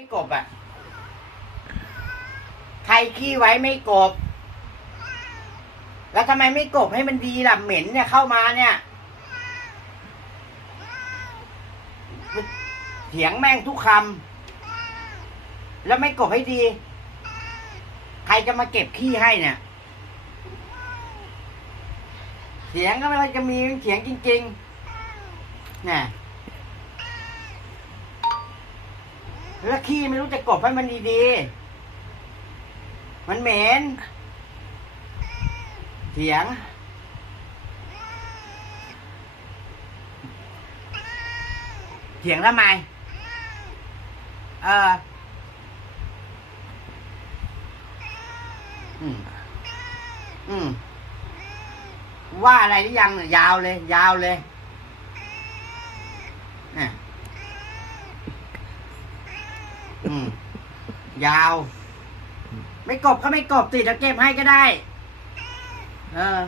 ไม่กบอะ ใครขี้ไว้ไม่กบ แล้วทำไมไม่กบให้มันดีล่ะเหม็นเนี่ยเข้ามาเนี่ย เถียงแม่งทุกคำ แล้วไม่กบให้ดี ใครจะมาเก็บขี้ให้เนี่ยเถียงก็ไม่ว่าจะมีเถียงจริงๆเนี่ย แล้วขี้ไม่รู้จะกบให้มันดีๆ มันเหม็นเถียง เถียงทำไม เอออืม อืม ว่าอะไรหรือยังเนี่ยยาวเลย ยาวเลยน่ะ อืมยาว ไม่กบก็ไม่กบติดจะเก็บให้ก็ได้ เออ